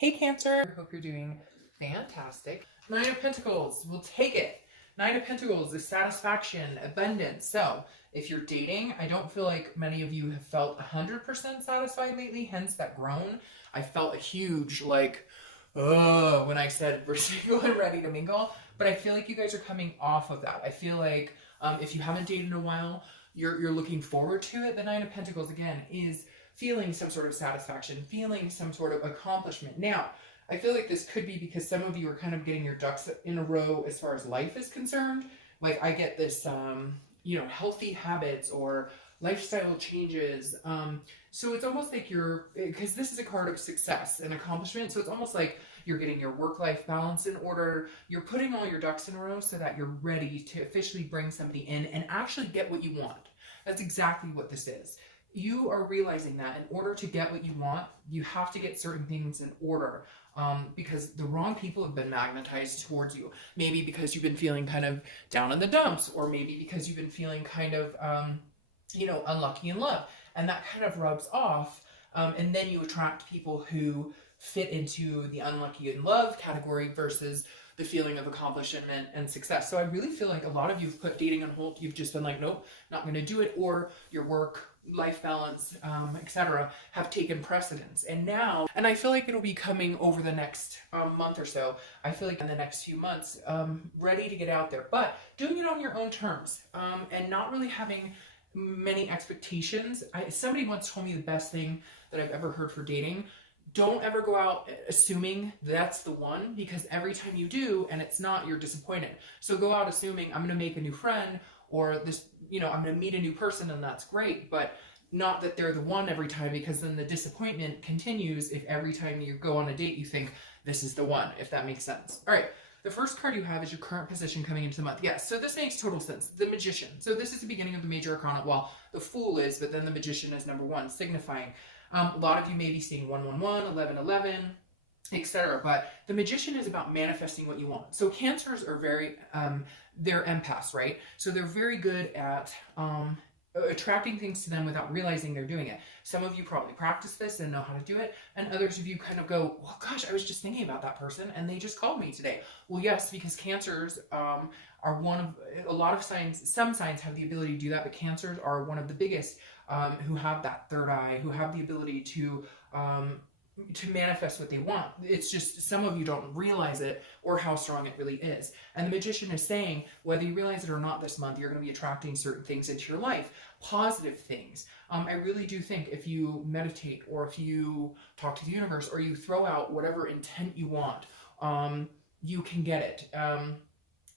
Hey Cancer, hope you're doing fantastic. Nine of Pentacles, we'll take it. Nine of Pentacles is satisfaction, abundance. So if you're dating, I don't feel like many of you have felt 100% satisfied lately, hence that groan. I felt a huge when I said we're single and ready to mingle, but I feel like you guys are coming off of that. I feel like if you haven't dated in a while, you're looking forward to it. The Nine of Pentacles, again, is feeling some sort of satisfaction, feeling some sort of accomplishment. Now, I feel like this could be because some of you are kind of getting your ducks in a row as far as life is concerned. Like I get this, healthy habits or lifestyle changes. So it's almost like because this is a card of success and accomplishment. So it's almost like you're getting your work-life balance in order. You're putting all your ducks in a row so that you're ready to officially bring somebody in and actually get what you want. That's exactly what this is. You are realizing that in order to get what you want, you have to get certain things in order because the wrong people have been magnetized towards you. Maybe because you've been feeling kind of down in the dumps, or maybe because you've been feeling kind of, unlucky in love. And that kind of rubs off. And then you attract people who fit into the unlucky in love category versus the feeling of accomplishment and success. So I really feel like a lot of you have put dating on hold. You've just been like, nope, not going to do it. Or your work, life balance, etc. have taken precedence. And I feel like it'll be coming over the next month or so. I feel like in the next few months, ready to get out there, but doing it on your own terms and not really having many expectations. Somebody once told me the best thing that I've ever heard for dating: don't ever go out assuming that's the one, because every time you do and it's not, you're disappointed. So go out assuming I'm going to make a new friend, or this, I'm going to meet a new person, and that's great, but not that they're the one every time, because then the disappointment continues if every time you go on a date you think this is the one, if that makes sense. All right. The first card you have is your current position coming into the month. Yes, so this makes total sense. The Magician. So this is the beginning of the major arcana. Well, the Fool is, but then the Magician is number one, signifying. A lot of you may be seeing 111, 1111, etc. But the Magician is about manifesting what you want. So Cancers are very, they're empaths, right? So they're very good at attracting things to them without realizing they're doing it. Some of you probably practice this and know how to do it, and others of you kind of go, well, gosh, I was just thinking about that person and they just called me today. Well, yes, because Cancers are one of a lot of signs. Some signs have the ability to do that, but Cancers are one of the biggest who have that third eye, who have the ability to manifest what they want. It's just some of you don't realize it or how strong it really is. And the Magician is saying, whether you realize it or not this month, you're going to be attracting certain things into your life, positive things. I really do think if you meditate, or if you talk to the universe, or you throw out whatever intent you want, you can get it.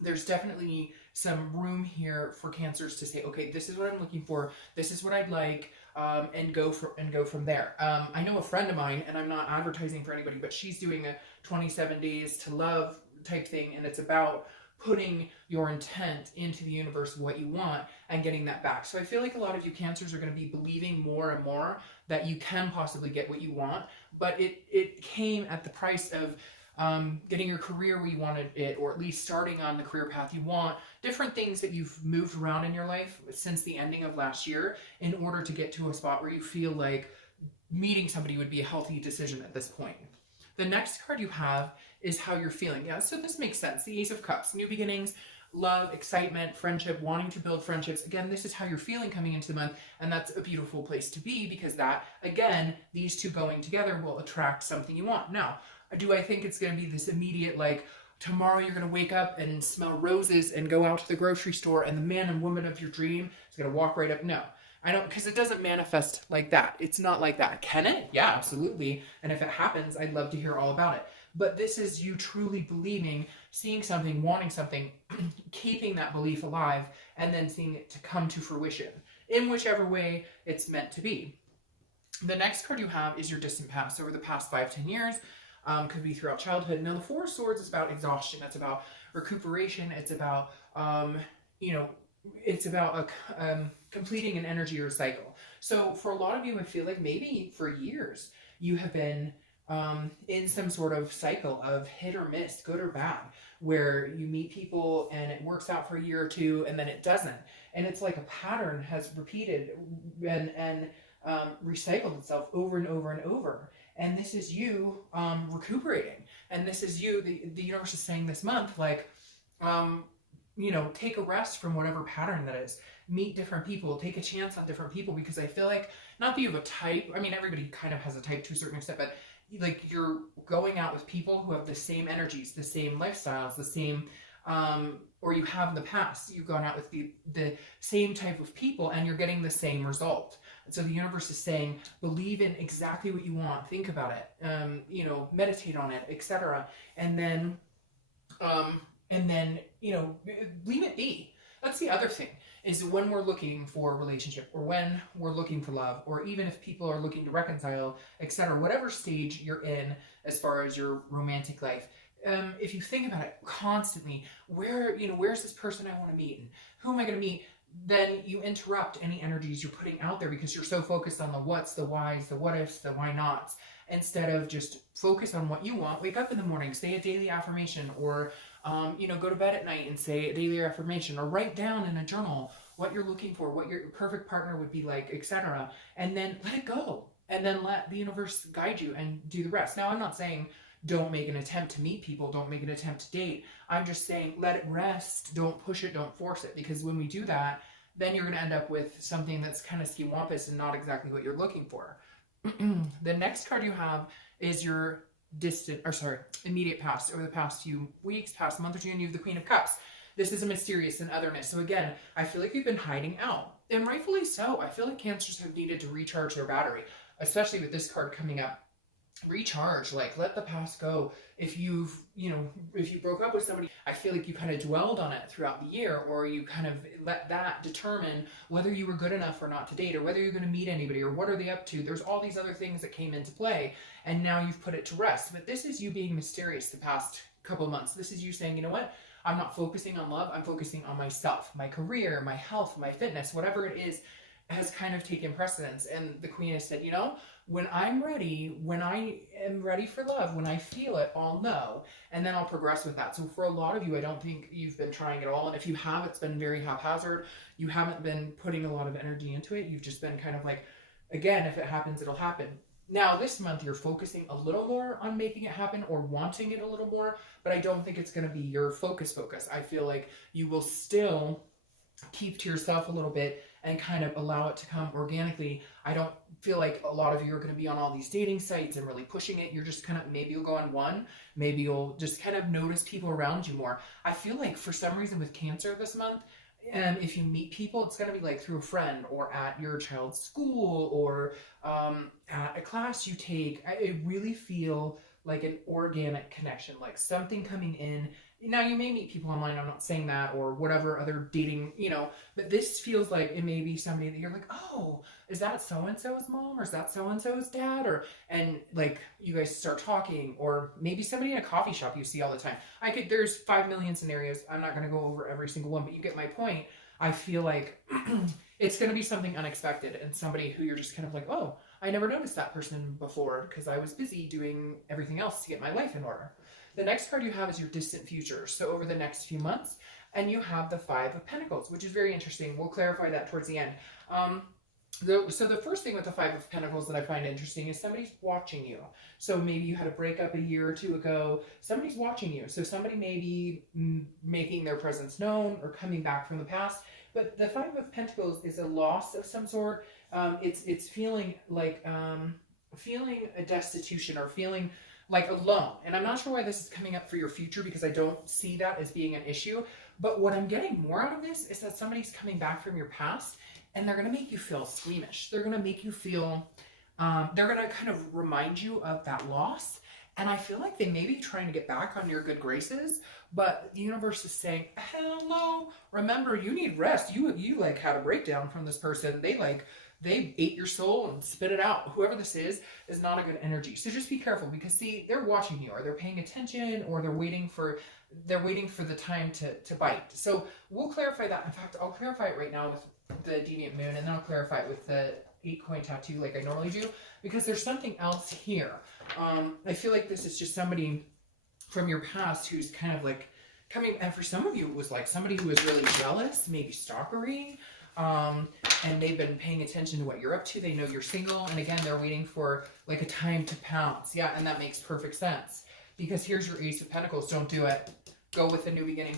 There's definitely some room here for Cancers to say, okay, this is what I'm looking for, this is what I'd like, and go from there. I know a friend of mine, and I'm not advertising for anybody, but she's doing a 27 days to love type thing, and it's about putting your intent into the universe, what you want, and getting that back. So I feel like a lot of you Cancers are going to be believing more and more that you can possibly get what you want, but it came at the price of getting your career where you wanted it, or at least starting on the career path you want, different things that you've moved around in your life since the ending of last year in order to get to a spot where you feel like meeting somebody would be a healthy decision at this point. The next card you have is how you're feeling. Yeah, so this makes sense. The Ace of Cups, new beginnings, love, excitement, friendship, wanting to build friendships. Again, this is how you're feeling coming into the month, and that's a beautiful place to be, because that, again, these two going together will attract something you want. Now, do I think it's going to be this immediate, like, tomorrow you're going to wake up and smell roses and go out to the grocery store and the man and woman of your dream is going to walk right up? No, I don't, because it doesn't manifest like that. It's not like that. Can it? Yeah, absolutely. And if it happens, I'd love to hear all about it. But this is you truly believing, seeing something, wanting something, keeping that belief alive, and then seeing it to come to fruition in whichever way it's meant to be. The next card you have is your distant past. Over the past 5-10 years, could be throughout childhood. Now, the Four of Swords is about exhaustion. It's about recuperation. It's about, completing an energy or cycle. So for a lot of you, I feel like maybe for years you have been in some sort of cycle of hit or miss, good or bad, where you meet people and it works out for a year or two and then it doesn't. And it's like a pattern has repeated and recycled itself over and over and over. and this is you recuperating. And this is you, the universe is saying this month, like, you know, take a rest from whatever pattern that is. Meet different people, take a chance on different people, because I feel like, not that you have a type, I mean, everybody kind of has a type to a certain extent, but like you're going out with people who have the same energies, the same lifestyles, the same, or you have in the past, you've gone out with the same type of people and you're getting the same result. And so the universe is saying, believe in exactly what you want, think about it, you know, meditate on it, etc. And then, you know, leave it be. That's the other thing, is when we're looking for a relationship, or when we're looking for love, or even if people are looking to reconcile, etc., whatever stage you're in as far as your romantic life, if you think about it constantly, where's this person I want to meet, and who am I going to meet, then you interrupt any energies you're putting out there, because you're so focused on the what's, the whys, the what ifs, the why nots, instead of just focus on what you want. Wake up in the morning, say a daily affirmation, or you know, go to bed at night and say a daily affirmation, or write down in a journal what you're looking for, what your perfect partner would be like, etc. And then let it go, and then let the universe guide you and do the rest. Now, I'm not saying don't make an attempt to meet people, don't make an attempt to date. I'm just saying let it rest, don't push it, don't force it, because when we do that, then you're going to end up with something that's kind of ski-wampus and not exactly what you're looking for. The next card you have is your immediate past, over the past few weeks, past month or two, and you have the Queen of Cups. This is a mysterious and otherness. So again, I feel like you've been hiding out, and rightfully so. I feel like Cancers have needed to recharge their battery, especially with this card coming up. Recharge, like, let the past go. If you broke up with somebody, I feel like you kind of dwelled on it throughout the year, or you kind of let that determine whether you were good enough or not to date, or whether you're going to meet anybody, or what are they up to. There's all these other things that came into play, and now you've put it to rest. But this is you being mysterious the past couple months. This is you saying, you know what, I'm not focusing on love, I'm focusing on myself, my career, my health, my fitness, whatever it is has kind of taken precedence. And the Queen has said, you know, when I'm ready, when I am ready for love, when I feel it, I'll know, and then I'll progress with that. So for a lot of you, I don't think you've been trying at all. And if you have, it's been very haphazard. You haven't been putting a lot of energy into it. You've just been kind of like, again, if it happens, it'll happen. Now, this month, you're focusing a little more on making it happen, or wanting it a little more, but I don't think it's going to be your focus. I feel like you will still keep to yourself a little bit and kind of allow it to come organically. I don't feel like a lot of you are going to be on all these dating sites and really pushing it. You're just kind of, maybe you'll go on one, maybe you'll just kind of notice people around you more. I feel like for some reason with Cancer this month, if you meet people, it's going to be like through a friend, or at your child's school, or at a class you take. I really feel like an organic connection, like something coming in. Now, you may meet people online, I'm not saying that, or whatever other dating, you know, but this feels like it may be somebody that you're like, oh, is that so-and-so's mom, or is that so-and-so's dad, or, and like you guys start talking, or maybe somebody in a coffee shop you see all the time. There's 5 million scenarios. I'm not going to go over every single one, but you get my point. I feel like it's going to be something unexpected, and somebody who you're just kind of like, oh, I never noticed that person before because I was busy doing everything else to get my life in order. The next card you have is your distant future, so over the next few months, and you have the Five of Pentacles, which is very interesting. We'll clarify that towards the end. So the first thing with the Five of Pentacles that I find interesting is somebody's watching you. So maybe you had a breakup a year or two ago. Somebody's watching you. So somebody may be making their presence known or coming back from the past. But the Five of Pentacles is a loss of some sort. It's feeling like feeling a destitution, or feeling like alone. And I'm not sure why this is coming up for your future, because I don't see that as being an issue. But what I'm getting more out of this is that somebody's coming back from your past, and they're going to make you feel squeamish. They're going to make you feel, they're going to kind of remind you of that loss. And I feel like they may be trying to get back on your good graces, but the universe is saying, hello, remember, you need rest. You like had a breakdown from this person. They ate your soul and spit it out. Whoever this is not a good energy. So just be careful, because see, they're watching you, or they're paying attention, or they're waiting for the time to bite. So we'll clarify that. In fact, I'll clarify it right now with the Deviant Moon, and then I'll clarify it with the 8-coin tattoo like I normally do, because there's something else here. I feel like this is just somebody from your past who's kind of like coming, and for some of you it was like somebody who was really jealous, maybe stalkery, and they've been paying attention to what you're up to. They know you're single, and again, they're waiting for like a time to pounce. Yeah, and that makes perfect sense, because here's your Ace of Pentacles. Don't do it. Go with the new beginning.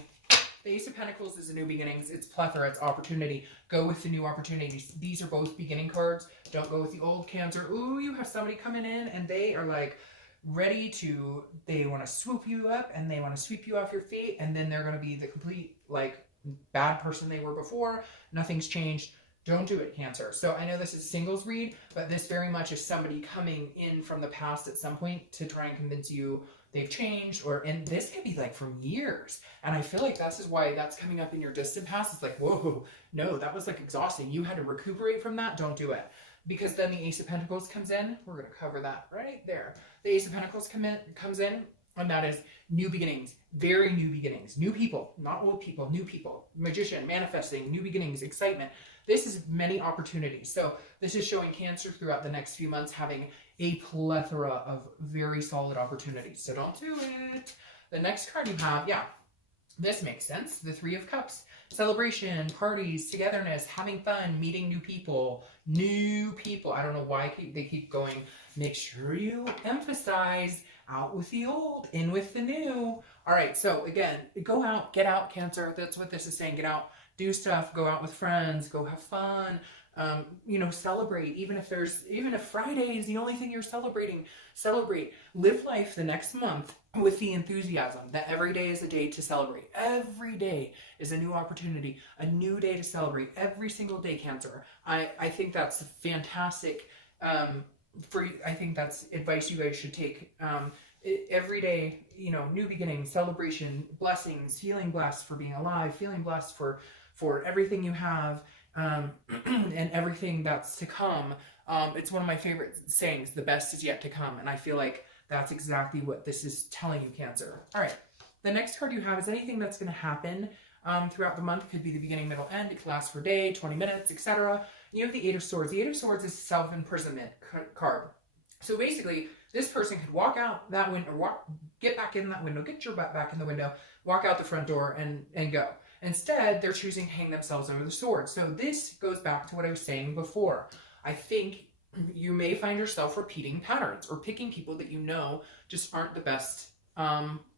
The Ace of Pentacles is a new beginnings. It's plethora. It's opportunity. Go with the new opportunities. These are both beginning cards. Don't go with the old Cancer. Ooh, you have somebody coming in and they are like ready to, they want to swoop you up and they want to sweep you off your feet, and then they're going to be the complete like bad person they were before. Nothing's changed. Don't do it, Cancer. So I know this is a singles read, but this very much is somebody coming in from the past at some point to try and convince you they've changed, and this could be like from years. And I feel like this is why that's coming up in your distant past. It's like, whoa, no, that was like exhausting. You had to recuperate from that. Don't do it. Because then the Ace of Pentacles comes in. We're going to cover that right there. The Ace of Pentacles comes in, and that is new beginnings, very new beginnings, new people, not old people, new people, magician, manifesting, new beginnings, excitement. This is many opportunities. So this is showing Cancer throughout the next few months having a plethora of very solid opportunities. So don't do it. The next card you have, yeah, this makes sense. The Three of Cups. Celebration, parties, togetherness, having fun, meeting new people. New people. I don't know why they keep going. Make sure you emphasize out with the old, in with the new. All right, so again, go out, get out, Cancer. That's what this is saying. Get out, do stuff, go out with friends, go have fun. You know, celebrate. Even if Friday is the only thing you're celebrating, celebrate. Live life the next month with the enthusiasm that every day is a day to celebrate. Every day is a new opportunity, a new day to celebrate. Every single day, Cancer. I think that's fantastic. I think that's advice you guys should take. Every day, you know, new beginning, celebration, blessings, feeling blessed for being alive, feeling blessed for everything you have, and everything that's to come. It's one of my favorite sayings, the best is yet to come. And I feel like that's exactly what this is telling you, Cancer. All right. The next card you have is anything that's going to happen throughout the month. It could be the beginning, middle, end. It could last for a day, 20 minutes, etc. You have the Eight of Swords. The Eight of Swords is a self-imprisonment card. So basically, this person could walk out that window, get back in that window, get your butt back in the window, walk out the front door and go. Instead, they're choosing to hang themselves under the sword. So this goes back to what I was saying before. I think you may find yourself repeating patterns or picking people that you know just aren't the best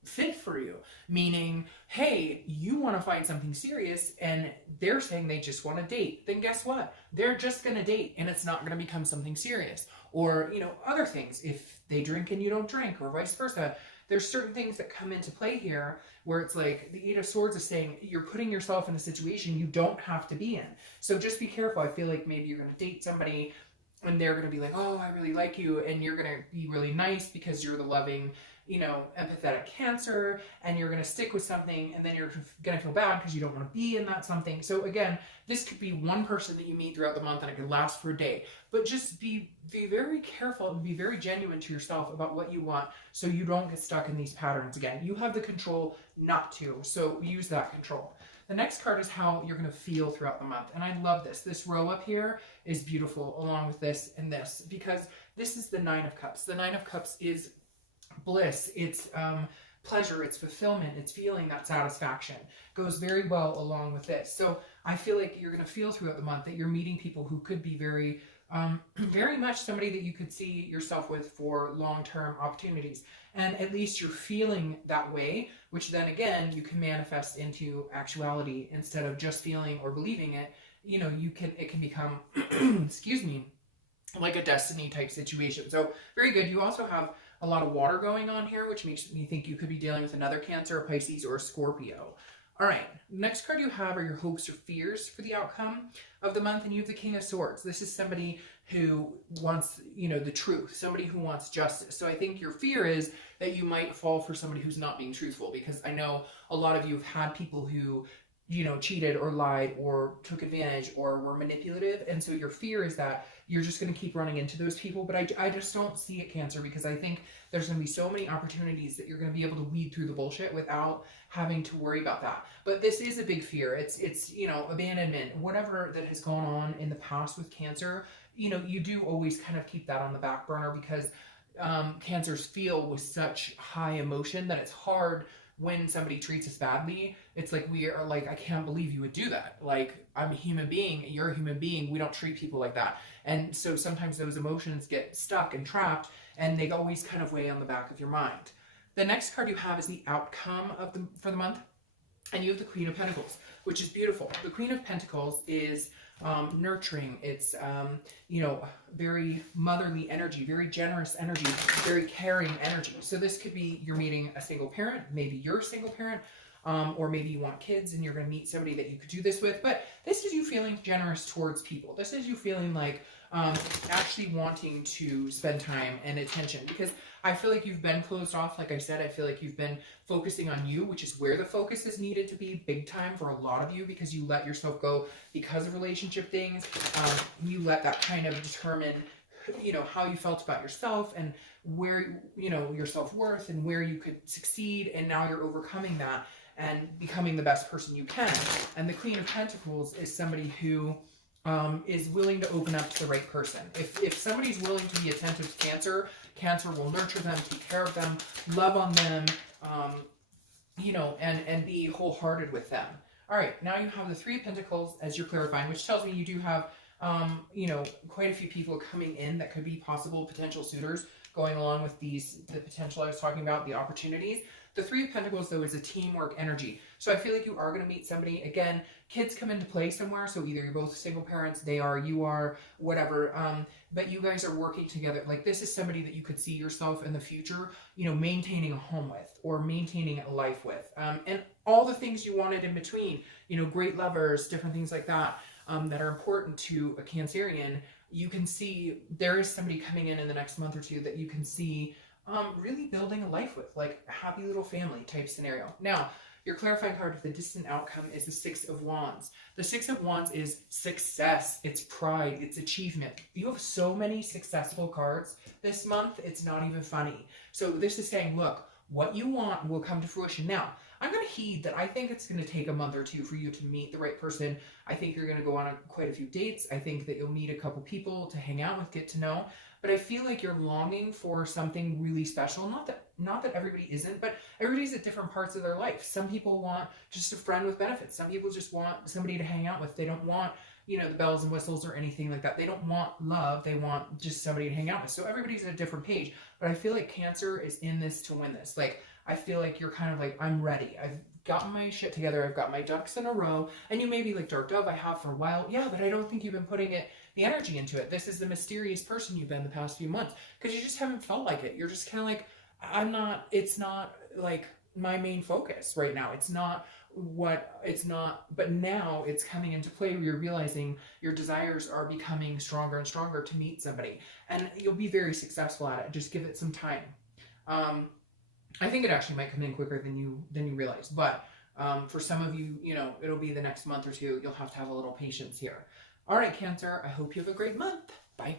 fit for you. Meaning, hey, you want to find something serious and they're saying they just want to date. Then guess what? They're just going to date and it's not going to become something serious. Or, you know, other things. If they drink and you don't drink, or vice versa. There's certain things that come into play here where it's like the Eight of Swords is saying you're putting yourself in a situation you don't have to be in. So just be careful. I feel like maybe you're going to date somebody and they're going to be like, oh, I really like you. And you're going to be really nice because you're the loving, you know, empathetic Cancer, and you're going to stick with something, and then you're going to feel bad because you don't want to be in that something. So again, this could be one person that you meet throughout the month and it could last for a day. But just be very careful and be very genuine to yourself about what you want so you don't get stuck in these patterns again. You have the control not to, so use that control. The next card is how you're going to feel throughout the month. And I love this. This row up here is beautiful along with this and this, because this is the Nine of Cups. The Nine of Cups is bliss, it's pleasure, it's fulfillment, it's feeling that satisfaction. Goes very well along with this. So I feel like you're going to feel throughout the month that you're meeting people who could be very much somebody that you could see yourself with for long-term opportunities. And at least you're feeling that way, which then again, you can manifest into actuality instead of just feeling or believing it. You know, it can become, excuse me, like a destiny type situation. So very good. You also have a lot of water going on here, which makes me think you could be dealing with another Cancer, a Pisces, or a Scorpio. All right, next card you have are your hopes or fears for the outcome of the month, and you have the King of Swords. This is somebody who wants, you know, the truth, somebody who wants justice. So I think your fear is that you might fall for somebody who's not being truthful, because I know a lot of you have had people who, you know, cheated or lied or took advantage or were manipulative. And so your fear is that you're just going to keep running into those people. But I just don't see it, Cancer, because I think there's going to be so many opportunities that you're going to be able to weed through the bullshit without having to worry about that. But this is a big fear. It's you know, abandonment, whatever that has gone on in the past with Cancer. You know, you do always kind of keep that on the back burner because Cancers feel with such high emotion that it's hard when somebody treats us badly, it's like we are like, I can't believe you would do that. Like, I'm a human being, you're a human being, we don't treat people like that. And so sometimes those emotions get stuck and trapped, and they always kind of weigh on the back of your mind. The next card you have is the outcome of for the month, and you have the Queen of Pentacles, which is beautiful. The Queen of Pentacles is nurturing. It's, you know, very motherly energy, very generous energy, very caring energy. So this could be you're meeting a single parent, maybe you're a single parent, or maybe you want kids and you're going to meet somebody that you could do this with. But this is you feeling generous towards people. This is you feeling like actually wanting to spend time and attention, because I feel like you've been closed off. Like I said, I feel like you've been focusing on you, which is where the focus is needed to be big time for a lot of you, because you let yourself go because of relationship things. You let that kind of determine, you know, how you felt about yourself and where, you know, your self-worth and where you could succeed. And now you're overcoming that and becoming the best person you can. And the Queen of Pentacles is somebody who is willing to open up to the right person. If somebody's willing to be attentive to Cancer, Cancer will nurture them, take care of them, love on them, you know, and be wholehearted with them. All right, now you have the Three of Pentacles as you're clarifying, which tells me you do have, you know, quite a few people coming in that could be possible potential suitors going along with the potential I was talking about, the opportunities. The Three of Pentacles, though, is a teamwork energy. So I feel like you are going to meet somebody. Again, kids come into play somewhere. So either you're both single parents, they are, you are, whatever. But you guys are working together. Like, this is somebody that you could see yourself in the future, you know, maintaining a home with or maintaining a life with. And all the things you wanted in between, you know, great lovers, different things like that, that are important to a Cancerian. You can see there is somebody coming in the next month or two that you can see really building a life with, like a happy little family type scenario. Now, your clarifying card with the distant outcome is the Six of Wands. The Six of Wands is success, it's pride, it's achievement. You have so many successful cards this month, it's not even funny. So this is saying, look, what you want will come to fruition. Now, I'm going to heed that I think it's going to take a month or two for you to meet the right person. I think you're going to go on quite a few dates. I think that you'll meet a couple people to hang out with, get to know. But I feel like you're longing for something really special. Not that everybody isn't, but everybody's at different parts of their life. Some people want just a friend with benefits. Some people just want somebody to hang out with. They don't want, you know, the bells and whistles or anything like that. They don't want love. They want just somebody to hang out with. So everybody's at a different page. But I feel like Cancer is in this to win this. Like, I feel like you're kind of like, I'm ready. I've gotten my shit together. I've got my ducks in a row. And you may be like, Dark Dove, I have for a while. Yeah, but I don't think you've been putting the energy into it. This is the mysterious person you've been the past few months, because you just haven't felt like it. You're just kind of like, it's not like my main focus right now. But now it's coming into play where you're realizing your desires are becoming stronger and stronger to meet somebody. And you'll be very successful at it. Just give it some time. I think it actually might come in quicker than you realize. But for some of you, you know, it'll be the next month or two. You'll have to have a little patience here. All right, Cancer, I hope you have a great month. Bye.